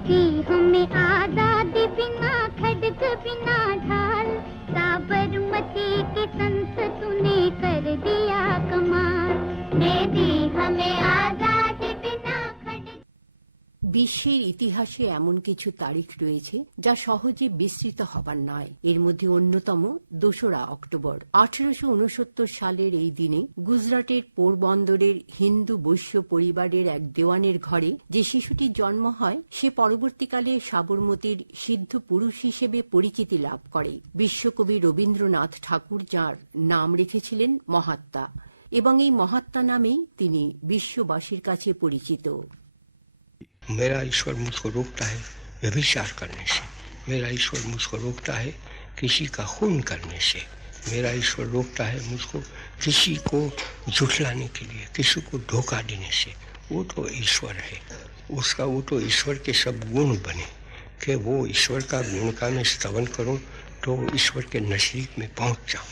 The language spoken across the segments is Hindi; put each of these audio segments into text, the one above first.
दी हमें आजादी बिना खड़ग बिना ढाल, साबरमती के संत तूने कर दिया कमाल, दे दी हमें आजादी बिना खड़ग। বিশ্বের ইতিহাসে এমন কিছু তারিখ রয়েছে যা সহজে বিস্মৃত হবার নয়। এর মধ্যে অন্যতম ২রা অক্টোবর। ১৮৬৯ সালের এই দিনে গুজরাটের পোরবন্দরের হিন্দু বৈশ্য পরিবারের এক দেওয়ানের ঘরে যে শিশুটির জন্ম হয় সে পরবর্তীকালে সাবরমতীর সিদ্ধ পুরুষ হিসেবে পরিচিতি লাভ করে। বিশ্বকবি রবীন্দ্রনাথ ঠাকুর যার নাম রেখেছিলেন মহাত্মা, এবং এই মহাত্মা নামেই তিনি বিশ্ববাসীর কাছে পরিচিত। मेरा ईश्वर मुझको रोकता है व्यभिचार करने से, मेरा ईश्वर मुझको रोकता है किसी का खून करने से, मेरा ईश्वर रोकता है मुझको किसी को झुठलाने के लिए, किसी को धोखा देने से। वो तो ईश्वर है, उसका वो तो ईश्वर के सब गुण बने कि वो ईश्वर का गुण का मैं स्तवन करूं तो ईश्वर के नजदीक में पहुंच जाऊं।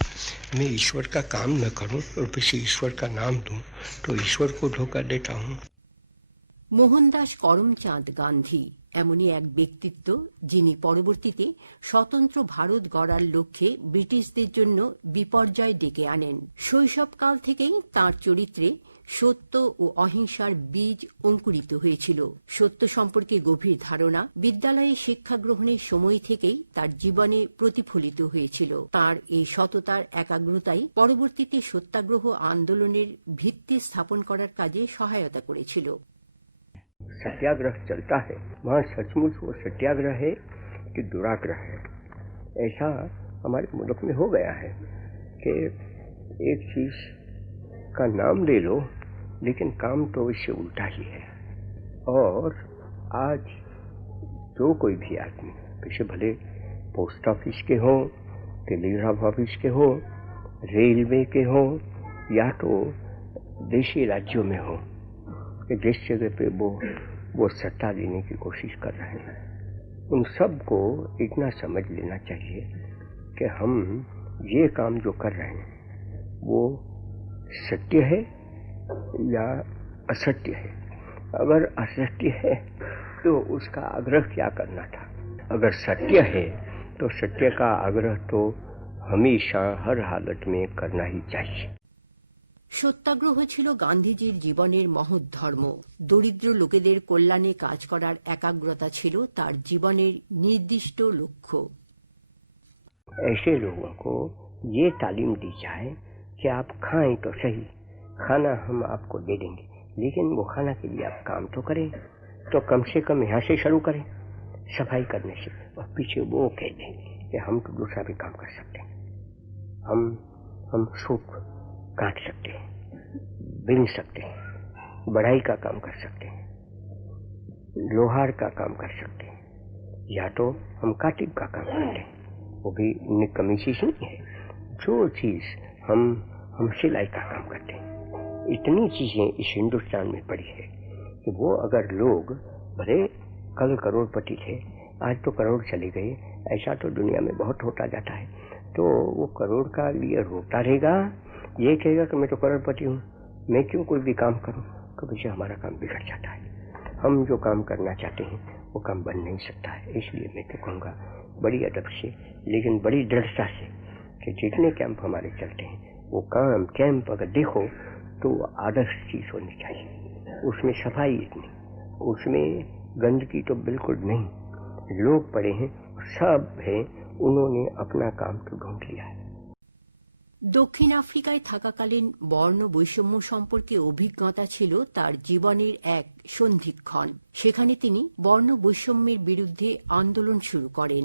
मैं ईश्वर का काम न करूं और किसी ईश्वर का नाम दूं तो ईश्वर को धोखा देता हूं। মোহনদাস করমচাঁদ গান্ধী এমনই এক ব্যক্তিত্ব যিনি পরবর্তীতে স্বতন্ত্র ভারত গড়ার লক্ষ্যে ব্রিটিশদের জন্য বিপর্যয় ডেকে আনেন। শৈশবকাল থেকেই তাঁর চরিত্রে সত্য ও অহিংসার বীজ অঙ্কুরিত হয়েছিল। সত্য সম্পর্কে গভীর ধারণা বিদ্যালয়ে শিক্ষা গ্রহণের সময় থেকেই তার জীবনে প্রতিফলিত হয়েছিল। তার এই সততার একাগ্রতাই পরবর্তীতে সত্যাগ্রহ আন্দোলনের ভিত্তি স্থাপন করার কাজে সহায়তা করেছিল। सत्याग्रह चलता है वहाँ सचमुच वो सत्याग्रह है कि दुराग्रह है, ऐसा हमारे मुल्क में हो गया है कि एक चीज का नाम ले लो लेकिन काम तो इससे उल्टा ही है। और आज जो कोई भी आदमी पीछे भले पोस्ट ऑफिस के हो, टेलीग्राफ ऑफिस के हो, रेलवे के हो या तो देशी राज्यों में हो, कि जिस जगह पे वो सत्ता देने की कोशिश कर रहे हैं, उन सब को इतना समझ लेना चाहिए कि हम ये काम जो कर रहे हैं वो सत्य है या असत्य है। अगर असत्य है तो उसका आग्रह क्या करना था, अगर सत्य है तो सत्य का आग्रह तो हमेशा हर हालत में करना ही चाहिए। সত্যাগ্রহ ছিল গান্ধীজির জীবনের মহৎ ধর্ম। দরিদ্র লোকেদের কল্যাণে কাজ করার একাগ্রতা ছিল তার জীবনের নির্দিষ্ট লক্ষ্য। ऐसे लोगों को ये तालीम दी जाए कि आप खाएं तो सही, खाना हम आपको दे देंगे, लेकिन वो खाना के लिए आप काम तो करें, तो कम से कम यहाँ से शुरू करें, सफाई करने से। और पीछे वो कह दें कि हम तो दूसरा भी काम कर सकते हैं, हम सूख काट सकते हैं, बिन सकते हैं, बढ़ाई का काम कर सकते हैं, लोहार का काम कर सकते हैं, या तो हम काटिब का काम करते हैं, वो भी निकम्मी चीज नहीं है। जो चीज हम सिलाई का काम करते हैं, इतनी चीजें इस हिंदुस्तान में पड़ी है कि वो अगर लोग भले कल करोड़पति थे आज तो करोड़ चले गए, ऐसा तो दुनिया में बहुत होता जाता है, तो वो करोड़ का लिए रोता रहेगा, ये कहेगा कि मैं तो करोड़पति हूँ, मैं क्यों कोई भी काम करूँ, कभी से हमारा काम बिगड़ जाता है। हम जो काम करना चाहते हैं वो काम बन नहीं सकता है। इसलिए मैं तो कहूँगा बड़ी अदब से लेकिन बड़ी दृढ़ता से कि जितने कैंप हमारे चलते हैं वो कैंप अगर देखो तो आदर्श चीज होनी चाहिए, उसमें सफाई इतनी, उसमें गंदगी तो बिल्कुल नहीं, लोग पड़े हैं सब हैं, उन्होंने अपना काम तो ढूंढ लिया है। দক্ষিণ আফ্রিকায় থাকাকালীন বর্ণ বৈষম্য সম্পর্কে অভিজ্ঞতা ছিল তার জীবনের এক সন্ধিক্ষণ। সেখানে তিনি বর্ণ বৈষম্যের বিরুদ্ধে আন্দোলন শুরু করেন।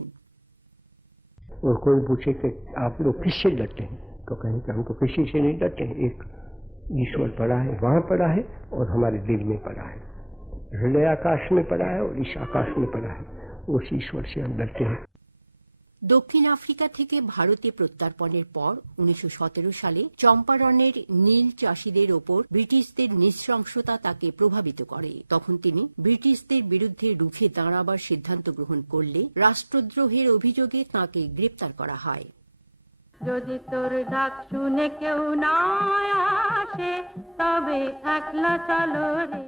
और कोई पूछे कि आप लोग किससे डरते हैं तो कहें कि हम तो किसी से नहीं डरते हैं, एक ईश्वर पड़ा है, वहां पड़ा है और हमारे दिल में पड़ा है, हृदय आकाश में पड़ा है और इस आकाश में पड़ा है, उस ईश्वर से हम डरते हैं। দক্ষিণ আফ্রিকা থেকে ভারতে প্রত্যার্পণের পর 1917 সালে চম্পারণের নীল চাষীদের ওপর ব্রিটিশদের নৃশংসতা তাকে প্রভাবিত করে। তখন তিনি ব্রিটিশদের বিরুদ্ধে রুখে দাঁড়াবার সিদ্ধান্ত গ্রহণ করলে রাষ্ট্রদ্রোহের অভিযোগে তাকে গ্রেপ্তার করা হয়। যদি তোর ডাক শুনে কেউ না আসে তবে একলা চলো রে।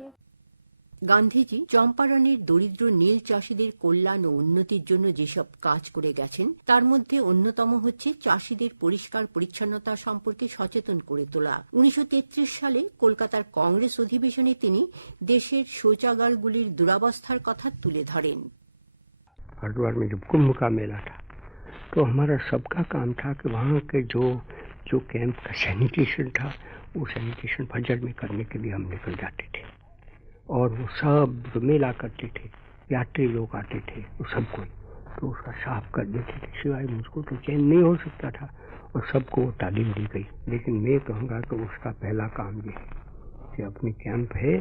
গান্ধীজি চম্পারণের দরিদ্র নীল চাষীদের কল্যাণ ও উন্নতির জন্য যেসব কাজ করে গেছেন তার মধ্যে অন্যতম হচ্ছে চাষীদের পরিষ্কার পরিচ্ছন্নতা সম্পর্কে সচেতন করে তোলা। 1933 সালে কলকাতার কংগ্রেস অধিবেশনে তিনি দেশের শৌচাগারগুলির দুরবস্থার কথা তুলে ধরেন। हरिद्वार में जब कुंभ का मेला था तो हमारा सबका काम था कि वहाँ के जो कैंप का सैनिटेशन था वो सैनिटेशन फजर में करने के लिए हम निकल जाते थे और वो सब जो मेला करते थे यात्री लोग आते थे वो सबको तो उसका साफ कर देते थे। सिवाय मुझको तो चैन नहीं हो सकता था और सबको वो तालीम दी गई। लेकिन मैं कहूँगा कि उसका पहला काम ये है कि अपनी कैंप है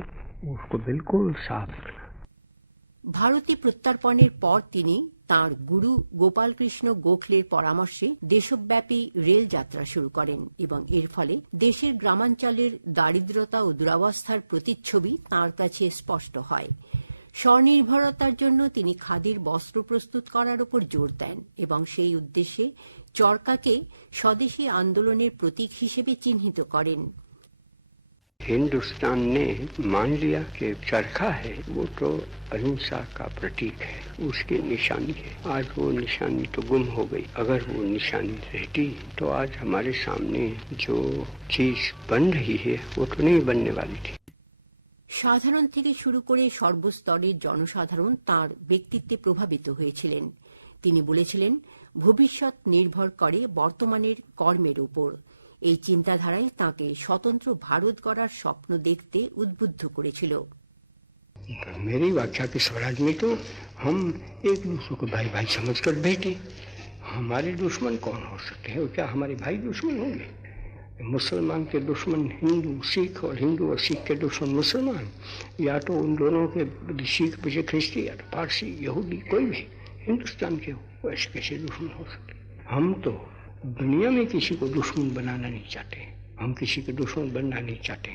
उसको बिल्कुल साफ रखना। ভারতে প্রত্যার্পণের পর তিনি তাঁর গুরু গোপালকৃষ্ণ গোখলের পরামর্শে দেশব্যাপী রেল যাত্রা শুরু করেন এবং এর ফলে দেশের গ্রামাঞ্চলের দারিদ্রতা ও দুরবস্থার প্রতিচ্ছবি তাঁর কাছে স্পষ্ট হয়। স্বনির্ভরতার জন্য তিনি খাদির বস্ত্র প্রস্তুত করার উপর জোর দেন এবং সেই উদ্দেশ্যে চরকাকে স্বদেশী আন্দোলনের প্রতীক হিসেবে চিহ্নিত করেন। हिंदुस्तान ने मान लिया कि चरखा है वो तो अहिंसा का प्रतीक है, उसकी निशानी है। आज वो निशानी तो गुम हो गई। अगर वो निशानी रहती तो आज हमारे सामने जो चीज बन रही है वो तो नहीं बनने वाली थी। সাধারণ থেকে শুরু করে সর্বস্তরের জনসাধারণ তাঁর ব্যক্তিত্বে প্রভাবিত হয়েছিলেন। তিনি বলেছিলেন, ভবিষ্যৎ নির্ভর করে বর্তমানের কর্মের উপর। এই চিন্তাধারাই তাঁকে স্বতন্ত্র ভারত গড়ার স্বপ্ন দেখতে উদ্বুদ্ধ করেছিল। मेरी व्याख्या के स्वराज में तो हम एक दूसरे को भाई भाई समझकर बैठे। हमारे दुश्मन कौन हो सकते हैं? क्या हमारे भाई दुश्मन होंगे? मुसलमान के दुश्मन हिंदू सिख और हिंदू और सिख के दुश्मन मुसलमान, या तो उन दोनों के सिख पीछे ख्रिस्ती या तो पारसी यहूदी कोई भी हिंदुस्तान के हो, ऐसे कैसे दुश्मन हो सकते? हम तो दुनिया में किसी को दुश्मन बनाना नहीं चाहते, हम किसी के दुश्मन बनना नहीं चाहते।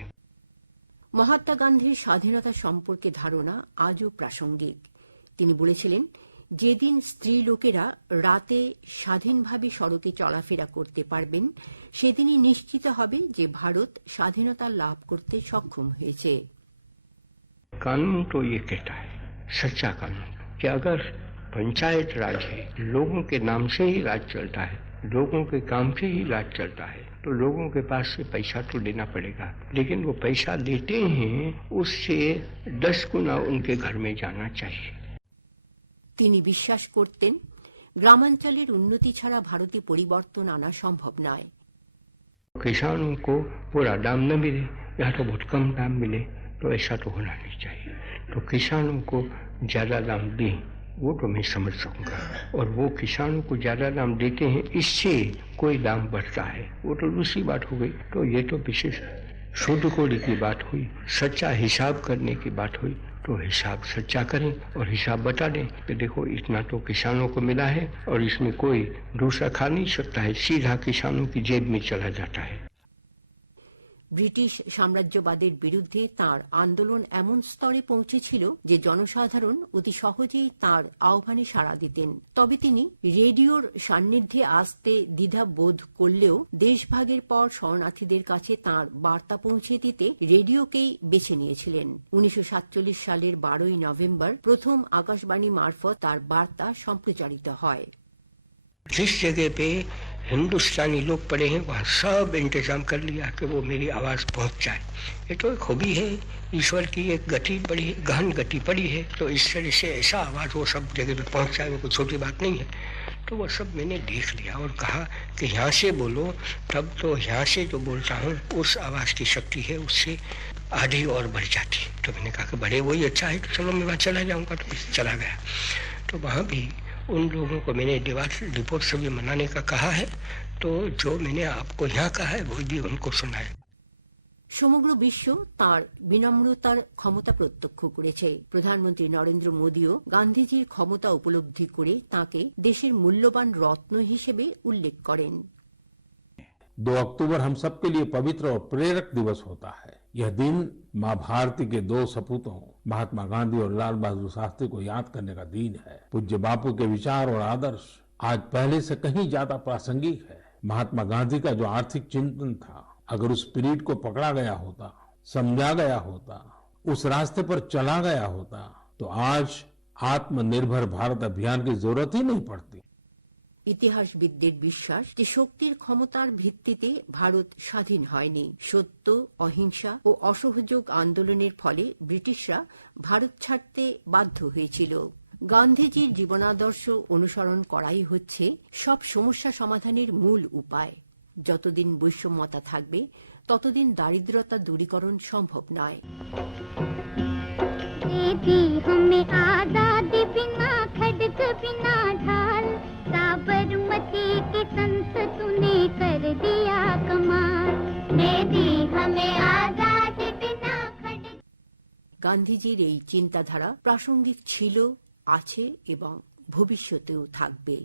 মহাত্মা গান্ধীর স্বাধীনতা সম্পর্কে ধারণা আজও প্রাসঙ্গিক। তিনি বলেছিলেন, যেদিন স্ত্রী লোকেরা রাতে স্বাধীনভাবে সড়কে চলাফেরা করতে পারবেন সেদিনই নিশ্চিত হবে যে ভারত স্বাধীনতা লাভ করতে সক্ষম হয়েছে। कानून तो ये कहता है, सच्चा कानून, कि अगर पंचायत राज है, लोगों के नाम से ही राज चलता है, लोगों के काम से ही राज चलता है, तो लोगों के पास से पैसा तो लेना पड़ेगा, लेकिन वो पैसा लेते हैं उससे 10 गुना उनके घर में जाना चाहिए। তিনি বিশ্বাস করতেন, গ্রামাঞ্চলের উন্নতি ছাড়া ভারতে পরিবর্তন আনা সম্ভব নয়। किसानों को पूरा दाम न मिले या तो बहुत कम दाम मिले, तो ऐसा तो होना नहीं चाहिए। तो किसानों को ज्यादा दाम दें वो तो मैं समझ सकूंगा, और वो किसानों को ज्यादा दाम देते हैं इससे कोई दाम बढ़ता है वो तो दूसरी बात हो गई। तो ये तो विशेष शुद्ध कोड़ी की बात हुई, सच्चा हिसाब करने की बात हुई। तो हिसाब सच्चा करें और हिसाब बता दें कि देखो इतना तो किसानों को मिला है और इसमें कोई दूसरा खा नहीं सकता है, सीधा किसानों की जेब में चला जाता है। ব্রিটিশ সাম্রাজ্যবাদের বিরুদ্ধে তাঁর আন্দোলন এমন স্তরে পৌঁছেছিল যে জনসাধারণ অতি সহজেই তাঁর আহ্বানে সাড়া দিতেন। তবে তিনি রেডিওর সান্নিধ্যে আসতে দ্বিধা বোধ করলেও দেশভাগের পর শরণার্থীদের কাছে তাঁর বার্তা পৌঁছে দিতে রেডিওকেই বেছে নিয়েছিলেন। 1947 সালের 12 নভেম্বর প্রথম আকাশবাণী মারফত তার বার্তা সম্প্রচারিত হয়। जिस जगह पे हिंदुस्तानी लोग पड़े हैं वहाँ सब इंतजाम कर लिया कि वो मेरी आवाज़ पहुँच जाए। ये तो एक खूबी है, ईश्वर की एक गति पड़ी, गहन गति पड़ी है, तो इस तरह से ऐसा आवाज़ वो सब जगह पे पहुँच जाए वो कोई छोटी बात नहीं है। तो वो सब मैंने देख लिया और कहा कि यहाँ से बोलो, तब तो यहाँ से जो बोलता हूँ उस आवाज़ की शक्ति है उससे आधी और बढ़ जाती। तो मैंने कहा कि बड़े वही अच्छा है, तो चलो मैं वहाँ चला जाऊँगा। तो चला गया। तो वहाँ भी उन लोगों को मैंने रिपोर्ट सभी मनाने का कहा है, तो जो मैंने आपको यहाँ कहा है वो भी उनको सुनाए। সমগ্র বিশ্ব তাঁর বিনম্রতার ক্ষমতা প্রত্যক্ষ করেছে। প্রধানমন্ত্রী নরেন্দ্র মোদীও গান্ধীজির ক্ষমতা উপলব্ধি করে তাঁকে দেশের মূল্যবান রত্ন হিসেবে উল্লেখ করেন। 2 अक्टूबर हम सबके लिए पवित्र और प्रेरक दिवस होता है। यह दिन माँ भारती के 2 सपूतों महात्मा गांधी और लाल बहादुर शास्त्री को याद करने का दिन है। पूज्य बापू के विचार और आदर्श आज पहले से कहीं ज्यादा प्रासंगिक है। महात्मा गांधी का जो आर्थिक चिंतन था, अगर उस स्पिरिट को पकड़ा गया होता, समझा गया होता, उस रास्ते पर चला गया होता तो आज आत्मनिर्भर भारत अभियान की जरूरत ही नहीं पड़ती। ইতিহাসবিদদের বিশ্বাস যে শক্তির ক্ষমতার ভিত্তিতে ভারত স্বাধীন হয়নি। সত্য, অহিংসা ও অসহযোগ আন্দোলনের ফলে ব্রিটিশরা ভারত ছাড়তে বাধ্য হয়েছিল। গান্ধীজির জীবনাদর্শ অনুসরণ করাই হচ্ছে সব সমস্যা সমাধানের মূল উপায়। যতদিন বৈষম্যতা থাকবে ততদিন দারিদ্রতা দূরীকরণ সম্ভব নয়। दी हमें आजादी बिना खड़ग बिना ढाल, साबरमती की संसद ने कर दिया कमाल। दे दी हमें आजादी बिना खड़ग। গান্ধীজির এই চিন্তাধারা প্রাসঙ্গিক ছিল, আছে এবং ভবিষ্যতেও থাকবে।